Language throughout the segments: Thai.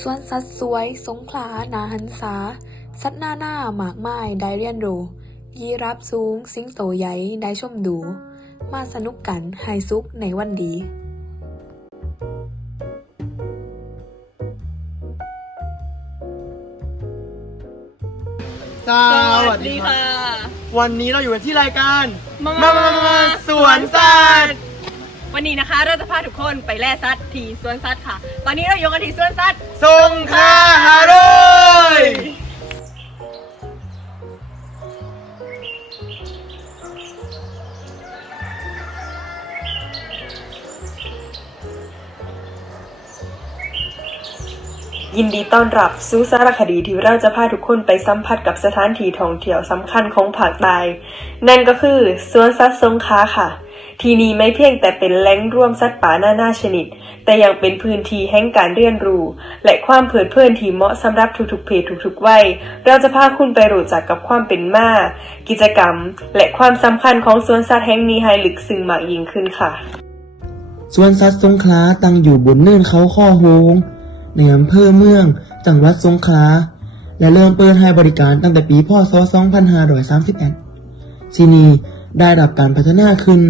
สวนสัตว์สวย สงขลานาหันษา สัตว์หน้าหน้าหมากไม้ได้เรียนรู้ ยีราฟสูง สิงโตใหญ่ได้ชมดู มาสนุกกันไฮซุกในวันดีสวัสดีค่ะ วันนี้เราอยู่กันที่รายการมามามามามาสวนสัตว์ วันนี้นะคะเราจะพาทุกคนไปแล่ซัดที่สวนสัตว์ค่ะ ตอนนี้เราอยู่กันที่สวนสัตว์สงขลาฮาโรยยินดีต้อนรับสู่สารคดีที่เราจะพาทุกคนไปสัมผัสกับสถานที่ท่องเที่ยวสำคัญของภาคใต้นั่นก็คือสวนสัตว์สงขลาค่ะ ที่นี่ไม่เพียงแต่เป็นแหล่งรวมสัตว์ป่านานาชนิด แต่ยังเป็นพื้นที่แห่งการเรียนรู้ และความเพลิดเพลินที่เหมาะสำหรับทุกๆเพศทุกๆวัย เราจะพาคุณไปรู้จักกับความเป็นมา กิจกรรม และความสำคัญของสวนสัตว์แห่งนี้ให้ลึกซึ้งมากยิ่งขึ้นค่ะ สวนสัตว์สงขลาตั้งอยู่บนเนินเขาข้อโฮงในอำเภอเมือง จังหวัดสงขลา และเริ่มเปิดให้บริการตั้งแต่ปีพศ 2531ที่นี่ได้รับการพัฒนาขึ้น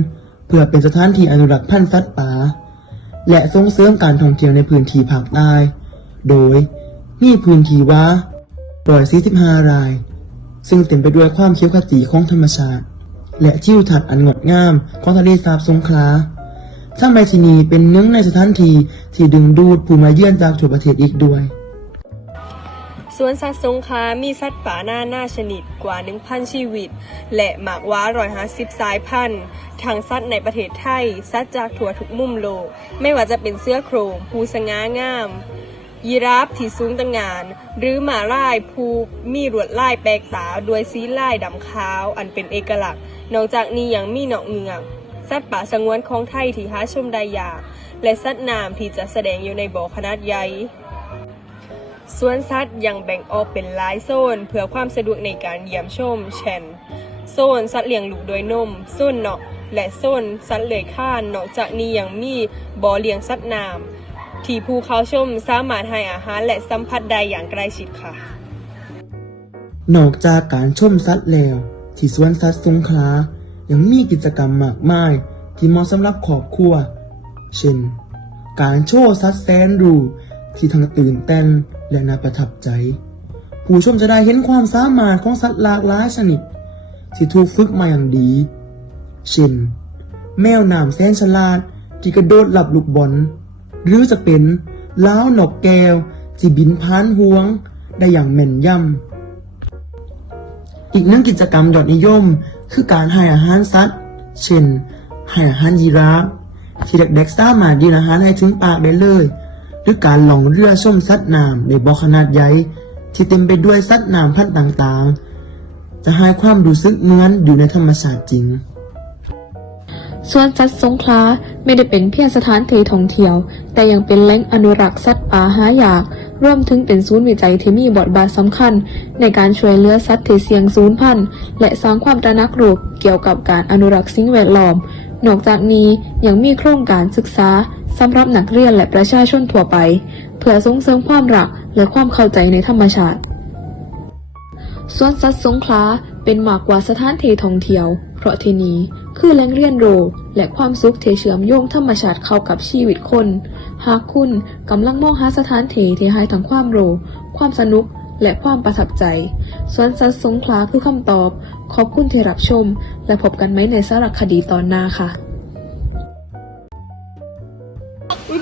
เพื่อเป็นสถานที่อนุรักษ์พันธุ์สัตว์ป่าและส่งเสริมการท่องเที่ยวในพื้นที่ภาคใต้ โดยมีพื้นที่ว่า145ราย ซึ่งเต็มไปด้วยความเขียวขจีของธรรมชาติ และทิวทัศน์อันงดงามของทะเลสาบสงขลาสร้างไปที่นี่เป็นหนึ่งในสถานที่ที่ดึงดูดผู้มาเยือนจากทั่วประเทศอีกด้วย สวนสัตว์สงขลามีสัตว์ป่าหน้าหน้าชนิดกว่า 1,000 ชีวิต และหมากว้า150สายพันธุ์ทั้งสัตว์ในประเทศไทย สัตว์จากทั่วทุกมุมโลก ไม่ว่าจะเป็นเสื้อโครงภูสง่างาม ยีราฟที่สูงตั้งงาน หรือหมาล่ายภูมีลวดลายแปลกตาด้วยสีลายดำขาว อันเป็นเอกลักษณ์ นอกจากนี้ยังมีหนองเงือกสัตว์ป่าสงวนของไทยที่หาชมได้ยาก และสัตว์น้ำที่จะแสดงอยู่ในบ่อขนาดใหญ่ สวนสัตว์ยังแบ่งออกเป็นหลายโซน เพื่อความสะดวกในการเยี่ยมชม เช่น โซนสัตว์เลี้ยงลูกโดยนม โซนเนาะ และโซนสัตว์เลื้อยคลาน นอกจากนี้ยังมีบ่อเลี้ยงสัตว์น้ำที่ผู้เข้าชมสามารถให้อาหารและสัมผัสได้อย่างใกล้ชิดค่ะ นอกจากการชมสัตว์แล้ว ที่สวนสัตว์สงขลายังมีกิจกรรมมากมายที่เหมาะสำหรับครอบครัว เช่น การโชว์สัตว์แสนรู้ ที่ทั้งตื่นเต้นและน่าประทับใจ ผู้ชมจะได้เห็นความสามารถของสัตว์หลากหลายชนิด ที่ถูกฝึกมาอย่างดี เช่น แมวน้ำแสนฉลาดที่กระโดดหลับลูกบอล หรือจะเป็นล้าวนกแก้วที่บินพานห่วง ได้อย่างแม่นยำ อีกหนึ่งกิจกรรมยอดนิยม คือการให้อาหารสัตว์ เช่นให้อาหารยีราฟที่เด็กๆสามารถยืนอาหารให้ถึงปากได้เลย หรือการล่องเรือชมสัตว์น้ำในบ่อขนาดใหญ่ที่เต็มไปด้วยสัตว์น้ำพันธุ์ต่างๆ จะให้ความรู้สึกเหมือนอยู่ในธรรมชาติจริง ส่วนสัตว์สงขลาไม่ได้เป็นเพียงสถานที่ท่องเที่ยว แต่ยังเป็นแหล่งอนุรักษ์สัตว์ป่าหายาก รวมถึงเป็นศูนย์วิจัยที่มีบทบาทสำคัญ ในการช่วยเหลือสัตว์ที่เสี่ยงสูญพันธุ์และสร้างความตระหนักรู้เกี่ยวกับการอนุรักษ์สิ่งแวดล้อม นอกจากนี้ยังมีโครงการศึกษาสำหรับนักเรียนและประชาชนทั่วไป เพื่อส่งเสริมความรักและความเข้าใจในธรรมชาติสวนสัตว์สงขลาเป็นมากกว่าสถานที่ท่องเที่ยว เพราะที่นี้ คือแหล่งเรียนรู้และความสุขที่เชื่อมโยงธรรมชาติเข้ากับชีวิตคน หากคุณกำลังมองหาสถานที่ที่ให้ทั้งความรู้ ความสนุกและความประทับใจ สวนสัตว์สงขลาคือคำตอบ ขอบคุณที่รับชม และพบกันไหมในสารคดีตอนหน้าค่ะ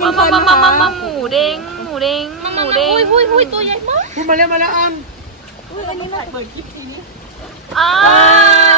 มามามามามามาหมูเด้งหมูเด้งหมูเด้งพูดมาแล้วมาแล้วอันอ่า